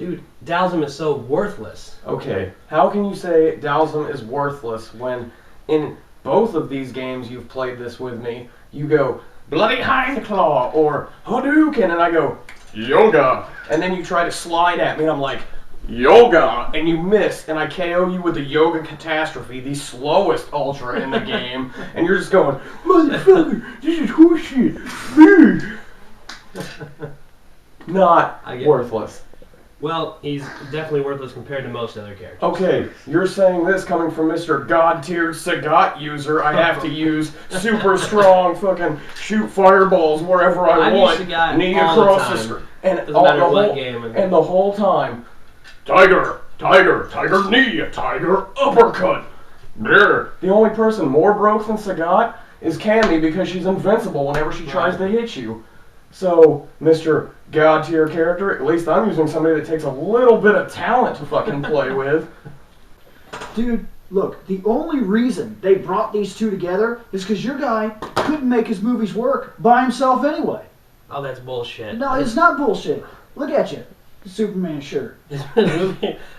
Dude, Dowsum is so worthless. Okay, how can you say Dowsum is worthless when in both of these games you've played this with me, you go, Bloody Hindclaw, or Hadouken, and I go, Yoga, and then you try to slide at me, and I'm like, Yoga, and you miss, and I KO you with the Yoga Catastrophe, the slowest Ultra in the game, and you're just going, motherfucker, this is horseshit. Not worthless. Well, he's definitely worthless compared to most other characters. Okay, you're saying this coming from Mr. God-tiered Sagat user. I have to use super strong fucking shoot fireballs wherever I want. Sagat knee all across the the time. and Doesn't all, matter the what whole, game. And the whole time, tiger, knee, tiger, uppercut. There. The only person more broke than Sagat is Cammy because she's invincible whenever she tries to hit you. So, Mr. God-tier character, at least I'm using somebody that takes a little bit of talent to fucking play with. Dude, look, the only reason they brought these two together is because your guy couldn't make his movies work by himself anyway. Oh, that's bullshit. No, it's not bullshit. Look at you. The Superman shirt.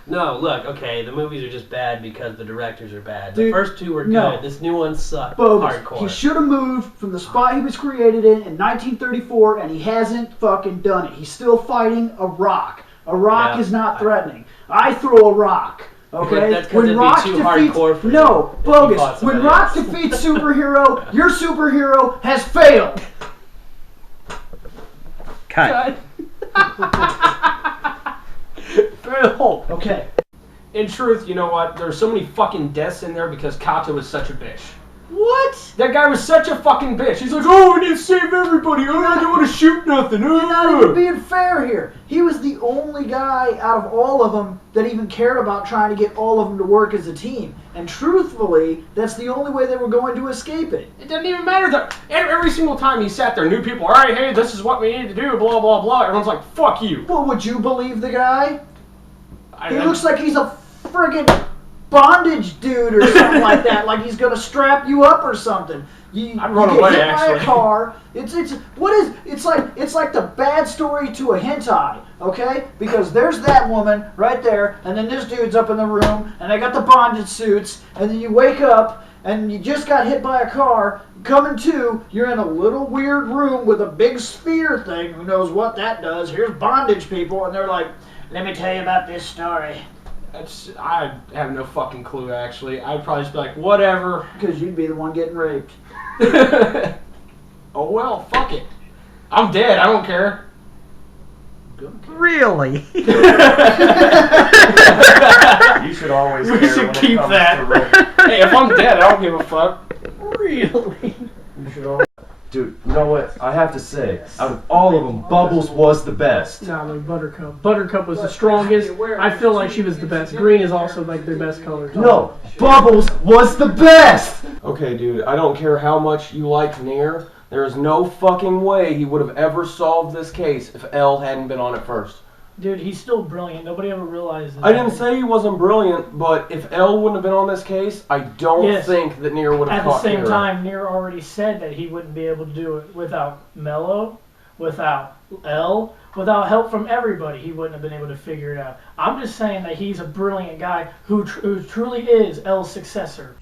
No, look, okay, the movies are just bad because the directors are bad. Dude, the first two were good. no. This new one sucked. Bogus. Hardcore. He should have moved from the spot he was created in 1934, and he hasn't fucking done it. He's still fighting a rock. A rock is not threatening. I throw a rock. Okay? That's because it'd be too hardcore for you. No, bogus. When Rock defeats superhero, your superhero has failed. Cut. Phil. Okay. In truth, you know what? There's so many fucking deaths in there because Kato was such a bitch. What? That guy was such a fucking bitch. He's like, oh, I need to save everybody. Oh, I don't want to shoot nothing. You're not even being fair here. He was the only guy out of all of them that even cared about trying to get all of them to work as a team. And truthfully, that's the only way they were going to escape it. It doesn't even matter. That every single time he sat there, new people, all right, hey, this is what we need to do, blah, blah, blah. Everyone's like, fuck you. Well, would you believe the guy? He looks like he's a friggin' bondage dude or something like that. Like he's gonna strap you up or something. I'd run away, hit actually. by a car. It's like the bad story to a hentai, okay? Because there's that woman right there, and then this dude's up in the room, and they got the bondage suits, and then you wake up and you just got hit by a car. Coming to, you're in a little weird room with a big sphere thing. Who knows what that does? Here's bondage people, and they're like, let me tell you about this story. I have no fucking clue, actually. I'd probably just be like, whatever. Because you'd be the one getting raped. Oh, well, fuck it. I'm dead. I don't care. Really? You should always care We should when keep it comes that. to rape. Hey, if I'm dead, I don't give a fuck. Really? You should always... Dude, you know what? I have to say, out of all of them, Bubbles was the best. Nah, like Buttercup. Buttercup was the strongest. I feel like she was the best. Green is also like their best color. No, Bubbles was the best! Okay, dude, I don't care how much you like Nier. There is no fucking way he would have ever solved this case if L hadn't been on it first. Dude, he's still brilliant. Nobody ever realized that. I didn't say he wasn't brilliant, but if L wouldn't have been on this case, I don't think that Nier would have At the caught same Nier. time, Nier already said that he wouldn't be able to do it without Mello, without L, without help from everybody. He wouldn't have been able to figure it out. I'm just saying that he's a brilliant guy who truly is L's successor.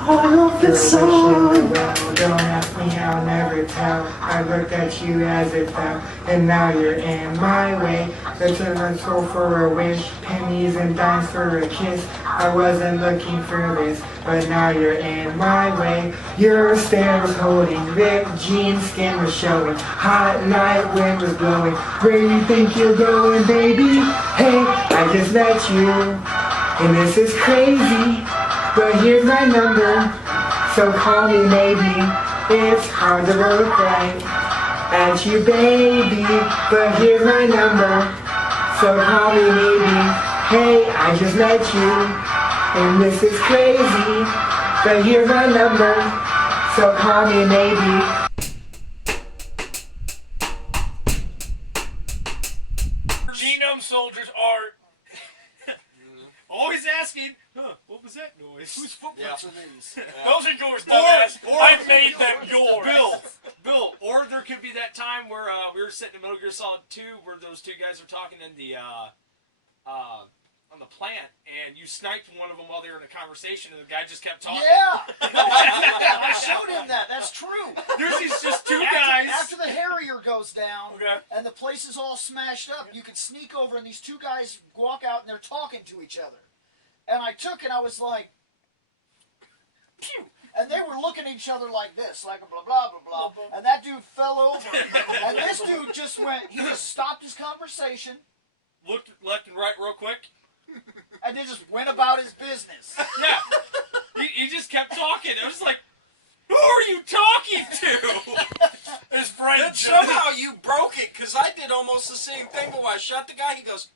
I love this song. Don't ask me, I'll never tell. I looked at you as it fell, and now you're in my way. Let's go for a wish, pennies and dimes for a kiss. I wasn't looking for this, but now you're in my way. Your stare was holding, ripped jeans, skin was showing. Hot night, wind was blowing. Where you think you're going, baby? Hey, I just met you, and this is crazy. But here's my number, so call me maybe. It's hard to look right at you, baby. But here's my number, so call me maybe. Hey, I just met you, and this is crazy. But here's my number, so call me maybe. Genome soldiers are always asking, huh, what was that noise? Whose Whose footprints Yeah. are these? Those are yours, dumbass. I made them yours. Bill, or there could be that time where we were sitting in Metal Gear Solid 2 where those two guys were talking in the on the plant, and you sniped one of them while they were in a conversation, and the guy just kept talking. Yeah! No, I did that. I showed him that. That's true. There's these just two guys. After the Harrier goes down, Okay. and the place is all smashed up, you can sneak over, and these two guys walk out, and they're talking to each other. And I took, and I was like, pew! And they were looking at each other like this, like a blah, blah, blah, blah. And that dude fell over. And this dude just went, he just stopped his conversation, Looked left and right real quick. and then just went about his business. Yeah. He just kept talking. I was like, who are you talking to? His friend Then somehow you broke it, because I did almost the same thing, but when I shot the guy, he goes,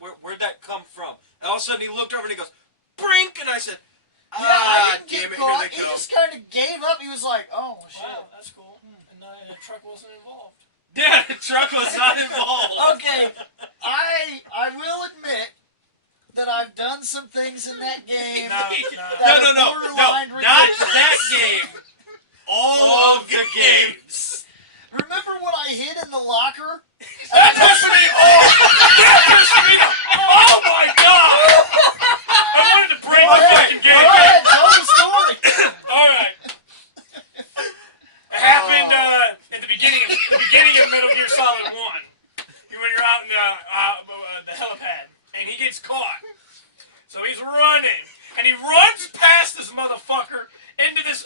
where'd that come from? And all of a sudden he looked over and he goes, brink, and I said, Yeah, I didn't damn get it, caught. here they He come. just kind of gave up. He was like, oh, shit. Wow, that's cool. And the truck wasn't involved. Yeah, the truck was not involved. Okay, I will admit that I've done some things in that game No, that are no, borderline not ridiculous. that game. All of the games. Remember when I hid in the locker? That pissed me off! That pissed me off! Oh my god! I wanted to break the fucking game. Go ahead, tell the story. Alright. It happened at the beginning of Metal Gear Solid 1. When you're out in the helipad, and he gets caught. So he's running, and he runs past this motherfucker into this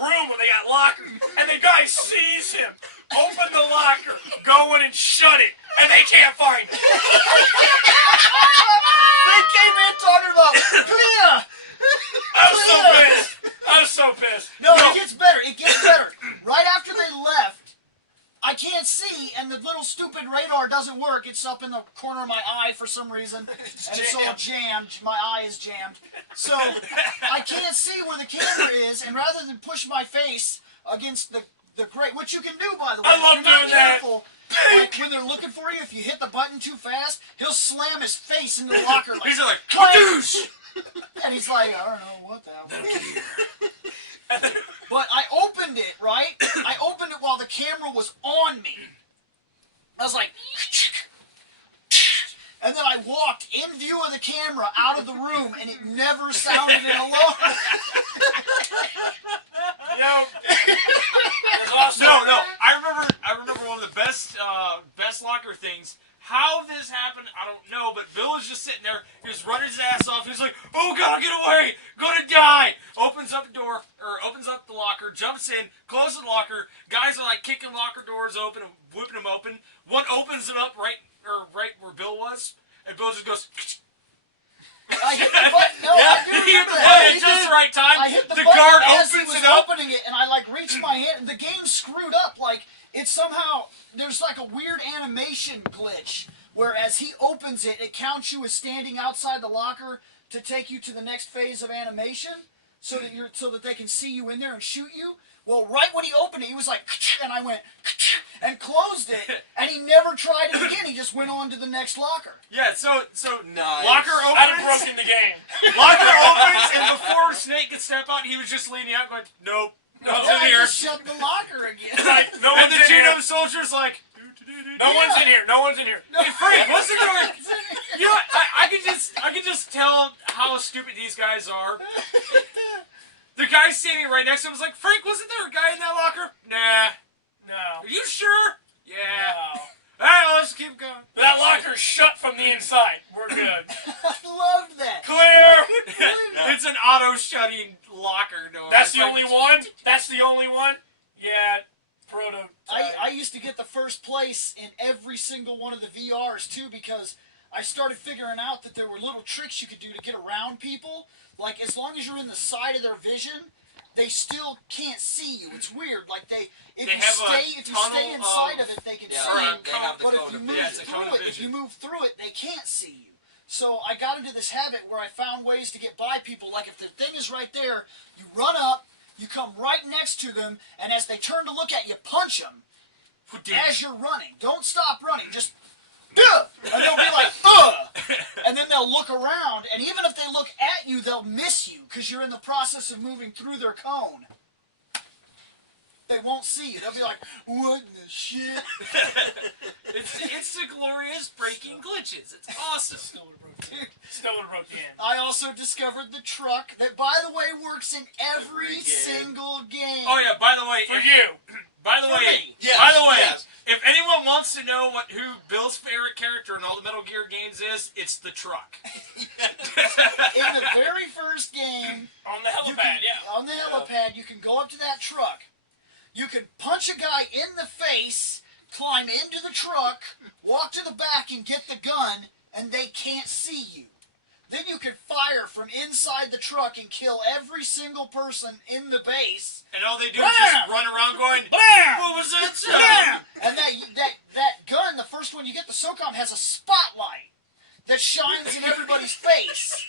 room where they got lockers, and the guy sees him, open the locker, go in and shut it, and they can't find him. They came in talking about clear. I was so pissed. No, it gets better. It gets better. Right after they left, I can't see, and the little stupid radar doesn't work. It's up in the corner of my eye for some reason, and it's all jammed. My eye is jammed. So I can't see where the camera is, and rather than push my face against the grate, which you can do, by the way. I love if you're not doing that. careful, like when they're looking for you, if you hit the button too fast, he'll slam his face into the locker. Like, He's like, "Kadoosh!" And he's like, I don't know what the hell. But I opened it, right? I opened it while the camera was on me. I was like, and then I walked in view of the camera out of the room, and it never sounded an alarm. You know, there's also No. I remember one of the best locker things. How this happened, I don't know, but Bill was just sitting there, he was running his ass off, he was like, oh god, get away, gonna die! Opens up the door, or opens up the locker, jumps in, closes the locker, guys are like kicking locker doors open and whipping them open. One opens it up right where Bill was, and Bill just goes, I hit the button. No, I do he hit remember the that. button at just the right time, I hit the the button guard as he opens was it up. opening it, and I like reached my hand. The game screwed up. Like it's somehow there's like a weird animation glitch where as he opens it, it counts you as standing outside the locker to take you to the next phase of animation, so that they can see you in there and shoot you. Well, right when he opened it, he was like, and I went and closed it, and he never tried it again. He just went on to the next locker. Yeah, so Nice. locker I'd have opens, broken the game. locker opens, and before Snake could step out, he was just leaning out going, nope, nothing's Then in I here. just shut the locker again. Like, no And one's the in here. Genome soldier's like, No one's in here. No one's in here. hey Frank, what's the going? You know, I could just tell how stupid these guys are. The guy standing right next to him was like, Frank, wasn't there a guy in that locker? Nah. No. Are you sure? Yeah. No. Alright, well, let's keep going. That locker's shut from the inside. We're good. I loved that. Clear. It's an auto-shutting locker door. That's It's the like- only one? That's the only one? Yeah. Prototype. I used to get the first place in every single one of the VRs too, because I started figuring out that there were little tricks you could do to get around people. Like as long as you're in the side of their vision, they still can't see you. It's weird. Like if you stay inside of it, they can see you. They have the But if cone you of move vision. it's a cone of through it, if vision. you move through it, they can't see you. So I got into this habit where I found ways to get by people. Like if the thing is right there, you run up, you come right next to them, and as they turn to look at you, punch them as you're running. Don't stop running. Just duh, and they'll be like, ugh, and then they'll look around, and even if they look at you, they'll miss you because you're in the process of moving through their cone. They won't see you. They'll be like, what in the shit? It's the glorious breaking glitches. It's awesome. Still would have broke the end. I also discovered the truck that, by the way, works in every single game. Oh yeah. By the way, For you. By the For way, me. Yes, by the way, yes. if anyone wants to know who Bill's favorite character in all the Metal Gear games is, it's the truck. In the very first game, On the you helipad, can, yeah. on the helipad, you can go up to that truck. You can punch a guy in the face, climb into the truck, walk to the back and get the gun, and they can't see you. Then you can fire from inside the truck and kill every single person in the base. And all they do is just run around going, Bam! what was that Bam! sound? And that gun, the first one you get, the SOCOM, has a spotlight that shines in everybody's face.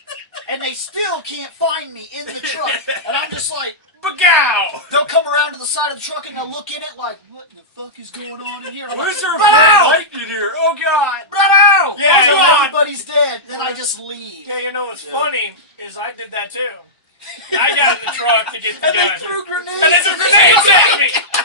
And they still can't find me in the truck. And I'm just like, Bagow! they'll come around to the side of the truck and they'll look in it like, what the fuck is going on in here? And I'm Where's like, there a "Bravo! light in here? Oh god! Bravo! Yeah, Oh, you no, know what? everybody's dead. Then I just leave. Yeah, you know what's funny is I did that too. I got in the truck to get the And they gun. threw grenades. And they threw grenades at me!